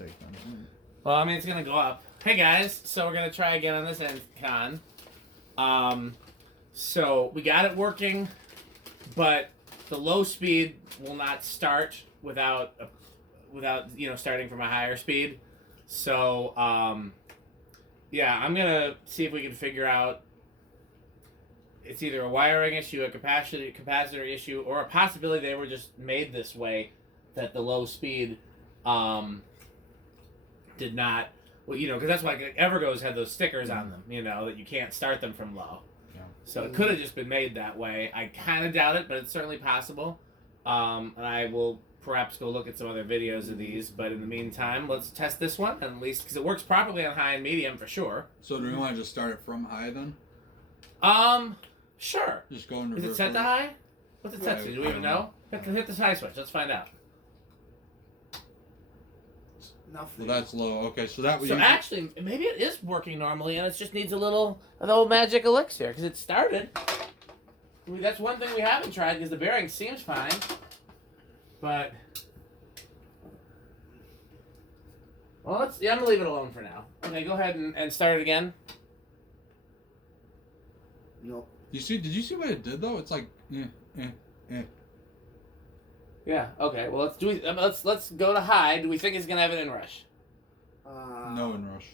take then. Well, I mean, it's going to go up. Hey, guys. So we're going to try again on this Encon. So we got it working, but the low speed will not start without starting from a higher speed. So, yeah, I'm going to see if we can figure out it's either a wiring issue, a capacitor issue, or a possibility they were just made this way that the low speed did not, because that's why Evergoes had those stickers on them, that you can't start them from low. Yeah. So it could have just been made that way. I kind of doubt it, but it's certainly possible. And I will perhaps go look at some other videos of these. But in the meantime, let's test this one, at least, because it works properly on high and medium for sure. So do we want to just start it from high then? Sure. Just go in Is reverse. it set to high? What's it set to? Do we even know? Hit the high switch. Let's find out. Nothing. Well, that's low. Okay, so that So actually, maybe it is working normally, and it just needs a little of the old magic elixir, because it started. I mean, that's one thing we haven't tried, because the bearing seems fine. But, well, I'm going to leave it alone for now. Okay, go ahead and start it again. Nope. Did you see what it did though? It's like, Yeah. Okay. Well, let's go to high. Do we think it's gonna have an inrush? No inrush.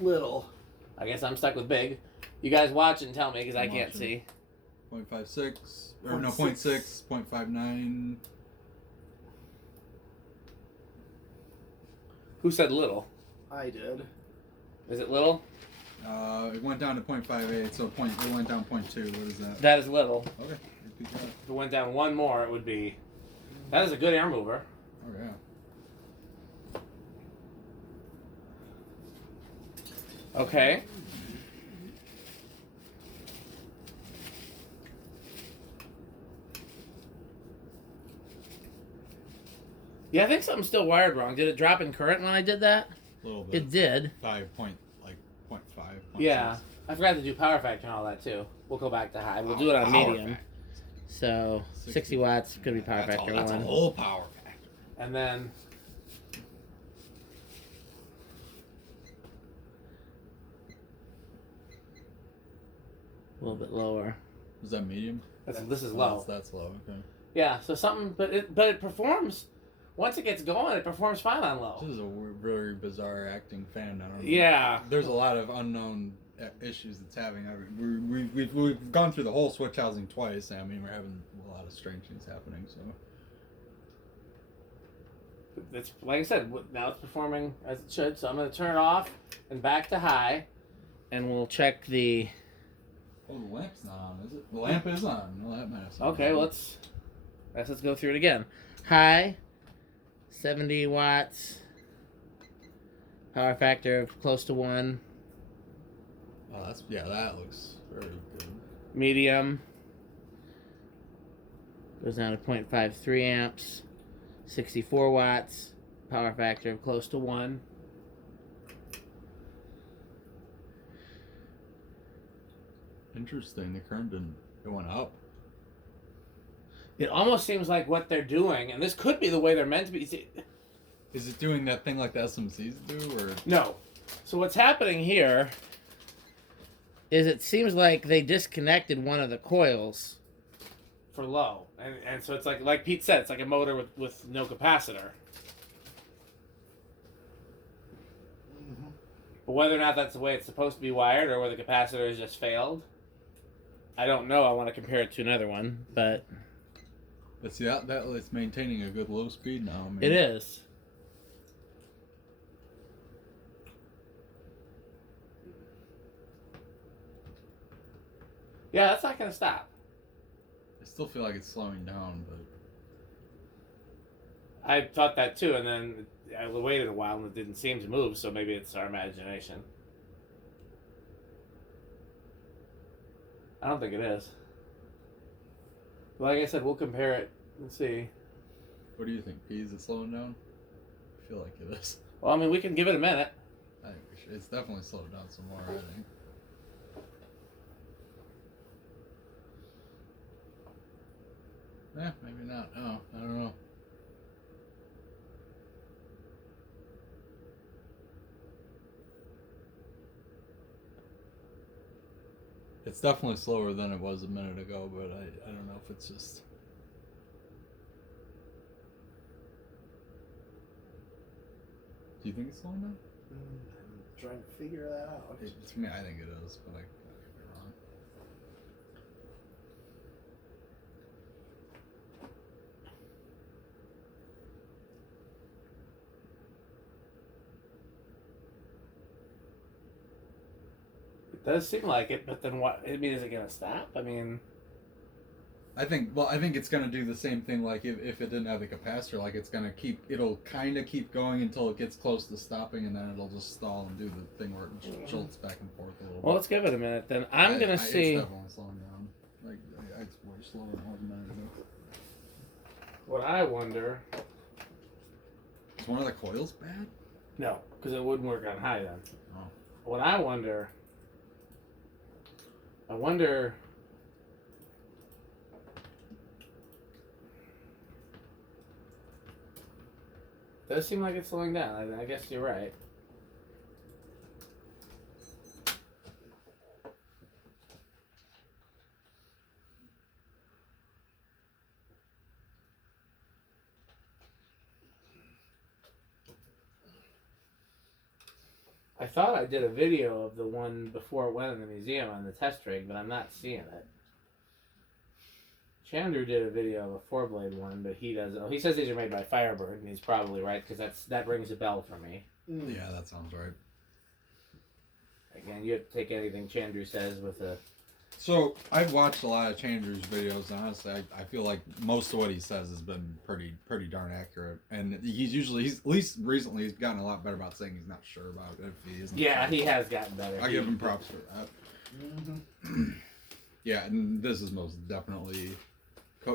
Little. I guess I'm stuck with big. You guys watch and tell me, because I can't see. 0.56 or no 0.6, 0.59. Who said little? I did. Is it little? It went down to 0.58, so it went down 0.2. What is that? That is little. Okay, repeat that. If it went down one more, it would be. That is a good air mover. Oh yeah. Okay. Yeah, I think something's still wired wrong. Did it drop in current when I did that? A little bit. It did. 0.5. Yeah. I forgot to do power factor and all that too. We'll go back to high. We'll do it on medium. So 60 watts could be power factor That's a 1. whole power factor. And then a little bit lower. Is that medium? This is low. That's low. Okay. Yeah. So something, but it performs. Once it gets going, it performs fine on low. This is a very bizarre acting fan. I don't know. Yeah. There's a lot of unknown issues it's having. We've gone through the whole switch housing twice. I mean, we're having a lot of strange things happening. So It's like I said. Now it's performing as it should. So I'm going to turn it off and back to high, and we'll check the. Oh, the lamp's not on, is it? The lamp is on. Well, that might have something. Okay, well, let's go through it again. High, 70 watts. Power factor of close to 1. Oh, that looks very good. Medium. Goes down to 0.53 amps. 64 watts. Power factor of close to 1. Interesting. The current went up. It almost seems like what they're doing, and this could be the way they're meant to be. Is it doing that thing like the SMCs do, or No. So what's happening here is it seems like they disconnected one of the coils for low. And so it's like Pete said, it's like a motor with no capacitor. Mm-hmm. But whether or not that's the way it's supposed to be wired or whether the capacitor has just failed, I don't know. I want to compare it to another one, but see that it's maintaining a good low speed now. I mean, it is. Yeah, that's not going to stop. I still feel like it's slowing down, but I thought that too, and then I waited a while and it didn't seem to move, so maybe it's our imagination. I don't think it is. Like I said, we'll compare it and see. what do you think, P? Is it slowing down? I feel like it is. Well, I mean, we can give it a minute. I think we should. It's definitely slowed down some more, I think. Maybe not. Oh, I don't know. It's definitely slower than it was a minute ago, but I don't know if it's just... Do you think it's slowing down? I'm trying to figure that out. To me, I think it is, but I could be wrong. It does seem like it, but then what? I mean, is it gonna stop? I mean, I think it's gonna do the same thing. Like if it didn't have the capacitor, like it'll kind of keep going until it gets close to stopping, and then it'll just stall and do the thing where it jolts back and forth a little bit. well, let's give it a minute. Then I'm gonna see. It's definitely slowing down. Like it's way slower than it was a minute ago. What I wonder. Is one of the coils bad? No, because it wouldn't work on high then. Oh. What I wonder. I wonder. Does seem like it's slowing down. I guess you're right. I thought I did a video of the one before it went in the museum on the test rig, but I'm not seeing it. Chandru did a video of a 4-blade one, but he doesn't. Oh, he says these are made by Firebird, and he's probably right because that rings a bell for me. Yeah, that sounds right. Again, you have to take anything Chandru says with a. So I've watched a lot of Chandru's videos, and honestly, I feel like most of what he says has been pretty darn accurate. And he's at least recently he's gotten a lot better about saying he's not sure about it if he isn't. Yeah, sure. he has gotten better. I give him props for that. Mm-hmm. Yeah, and this is most definitely.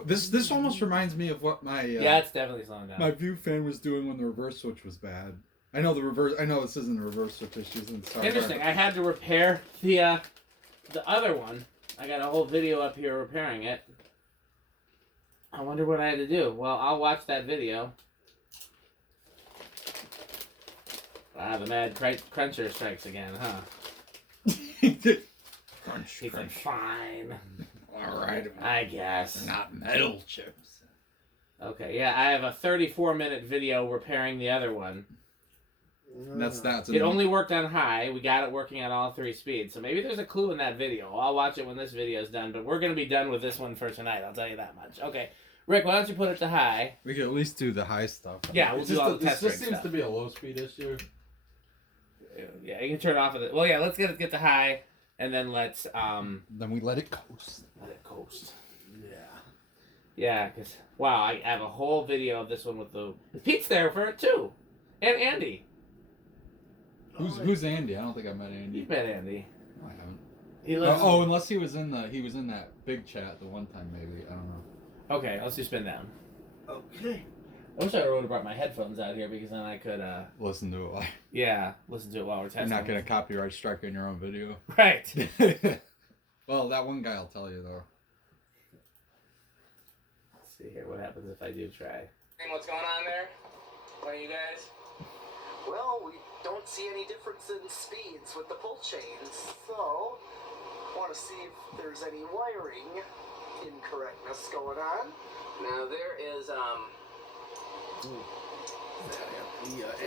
This almost reminds me of what my yeah, it's definitely slowing down. my view fan was doing when the reverse switch was bad. I know this isn't a reverse switch issue. Interesting. I had to repair the other one. I got a whole video up here repairing it. I wonder what I had to do. Well, I'll watch that video. Ah, the mad cruncher strikes again, huh? Crunch, He's like, fine. All right. I guess. Not metal chips. Okay, yeah, I have a 34-minute video repairing the other one. That's It only worked on high. We got it working at all 3 speeds. So maybe there's a clue in that video. I'll watch it when this video is done, but we're going to be done with this one for tonight. I'll tell you that much. Okay. Rick, why don't you put it to high? We could at least do the high stuff. Yeah, we'll do all the test rig This seems stuff. to be a low speed issue. Yeah, you can turn off of it. Well, yeah, let's get to high, and then let's Then we let it coast. let it coast. Yeah. Yeah, because wow, I have a whole video of this one with the Pete's there for it too, and Andy. Who's Andy? I don't think I met Andy. You've met Andy. No, I haven't. He lives. Unless he was in that big chat the one time maybe. I don't know. Okay, let's do spin down. Okay. I wish I would have brought my headphones out here because then I could Listen to it. listen to it while we're testing. You're not gonna copyright strike in your own video. Right. Well, that one guy will tell you though. Let's see here what happens if I do try. What's going on there? One of you guys? Well, we don't see any difference in speeds with the pull chains, so want to see if there's any wiring incorrectness going on. Now there is The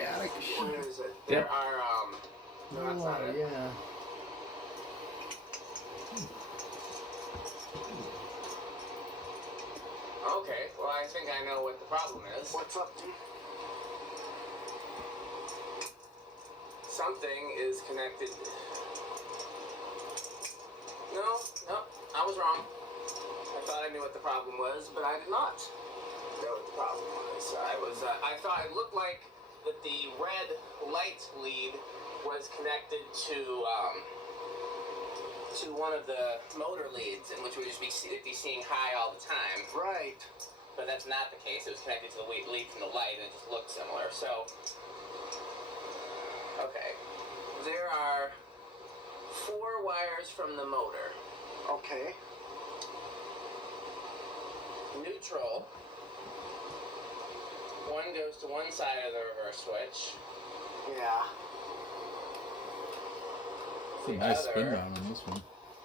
attic. where is it? There Yep. are no, that's not it. Yeah. Okay, well I think I know what the problem is. What's up, dude? Something is connected. No, I was wrong. I thought I knew what the problem was, but I did not know what the problem was. I thought it looked like that the red light lead was connected to one of the motor leads, in which we would be seeing high all the time. Right. But that's not the case. It was connected to the lead from the light, and it just looked similar. So, okay, there are 4 wires from the motor. Okay. Neutral. One goes to one side of the reverse switch. Yeah. It's a nice spin down on this one.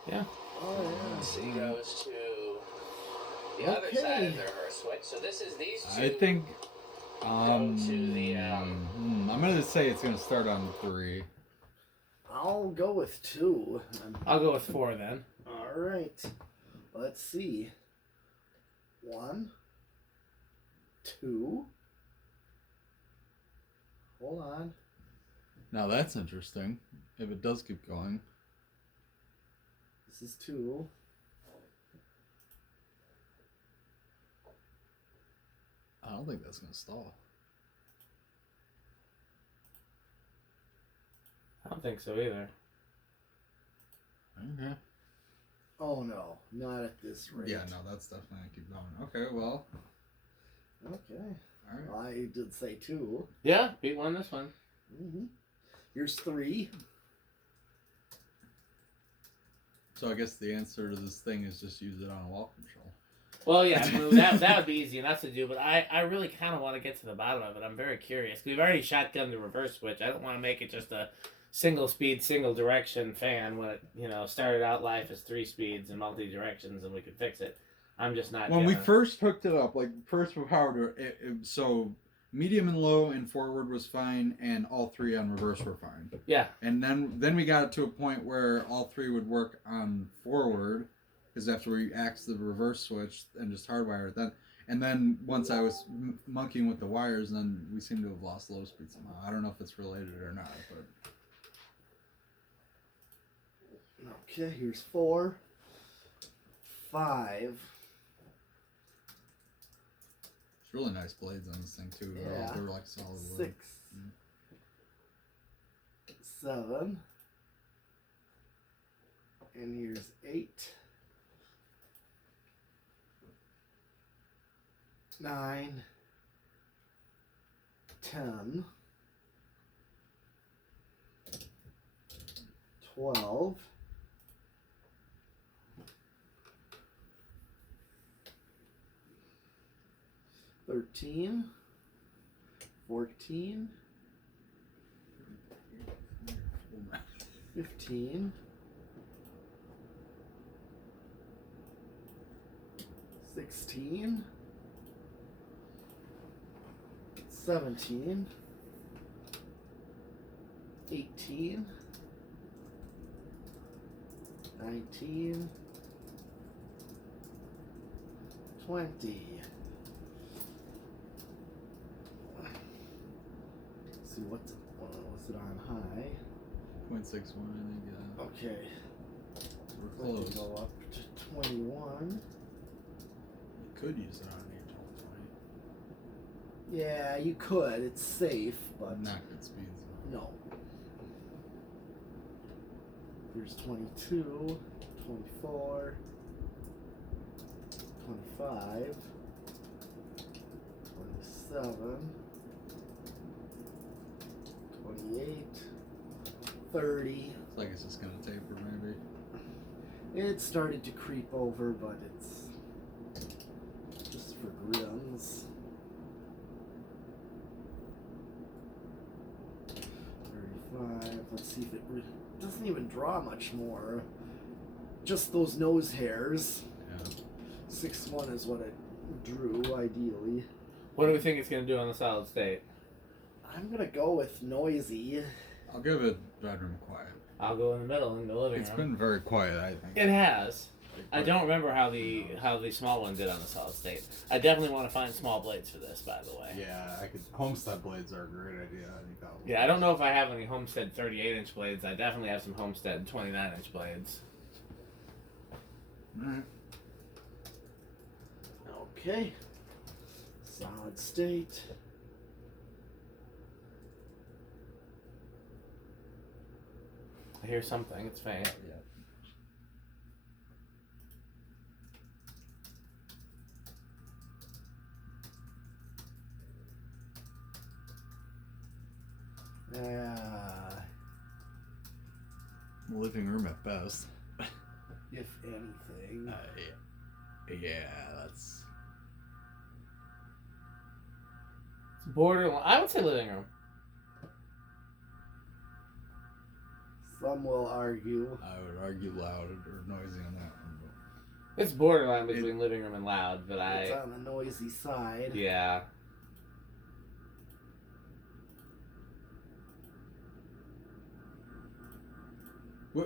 Yeah. Oh yeah. So he goes to the other Okay. side of the reverse switch. So this is these two. I think. Go to the, I'm gonna say it's gonna start on 3. I'll go with 2. I'll go with 4 then. All right. Let's see. 1, 2. Hold on. Now that's interesting. If it does keep going. This is 2. I don't think that's gonna stall. I don't think so either. Okay. Oh no, not at this rate. Yeah, no, that's definitely gonna keep going. Okay, well. Okay. Alright. Well, I did say 2. Yeah, Pete won this one. Mm-hmm. Here's 3. So I guess the answer to this thing is just use it on a wall control. Well, yeah, I mean, that would be easy enough to do, but I really kind of want to get to the bottom of it. I'm very curious. We've already shotgunned the reverse switch. I don't want to make it just a single speed, single direction fan when it, started out life as 3 speeds and multi directions, and we could fix it. I'm just not. When we first hooked it up, first for power, so medium and low and forward was fine, and all 3 on reverse were fine. Yeah. And then we got it to a point where all 3 would work on forward, because after we axed the reverse switch and just hardwire it, then once I was monkeying with the wires, then we seem to have lost low speed somehow. I don't know if it's related or not, but. Okay, here's 4, 5. It's really nice blades on this thing too. Yeah. They're like solid wood. 6, 7, and here's 8, 9, 10, 12, 13, 14, 15, 16, 17, 18, 19, 20. See what's was it on high? 0.61, I think. Yeah. Okay. We're Let me close. go up to 21. You could use it on an HL20. Yeah, you could. It's safe, but Not good speeds. no. Here's 22, 24, 25, 27, 28, 30. It's like it's just gonna taper, maybe. It started to creep over, but it's just for grins. 35. Let's see if it doesn't even draw much more. Just those nose hairs. Yeah. 6-1 is what it drew, ideally. What do we think it's going to do on the solid state? I'm gonna go with noisy. I'll give it bedroom quiet. I'll go in the middle in the living It's room. been very quiet, I think. It has. I don't remember how the small one did on the solid state. I definitely want to find small blades for this, by the way. Yeah, I could. Homestead blades are a great idea. I think that. Yeah, I don't know if I have any Homestead 38-inch blades. I definitely have some Homestead 29-inch blades. Alright. Okay. Solid state. I hear something. It's faint. Yeah. Living room at best. If anything. Yeah, that's. It's borderline. I would say living room. Some will argue. I would argue loud or noisy on that one. It's borderline between living room and loud, but It's on the noisy side. yeah.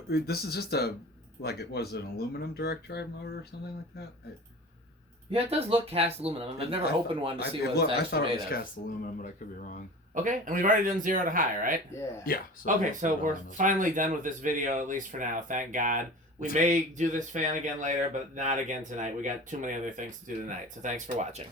This is just an aluminum direct drive motor or something like that? Yeah, it does look cast aluminum. I've never opened one to see what it's I actually thought it made was of. cast aluminum, but I could be wrong. Okay, and we've already done 0 to high, right? Yeah. Yeah. Okay, so we'll we're put it on this. finally done with this video, at least for now. Thank God. We may do this fan again later, but not again tonight. We got too many other things to do tonight. So thanks for watching.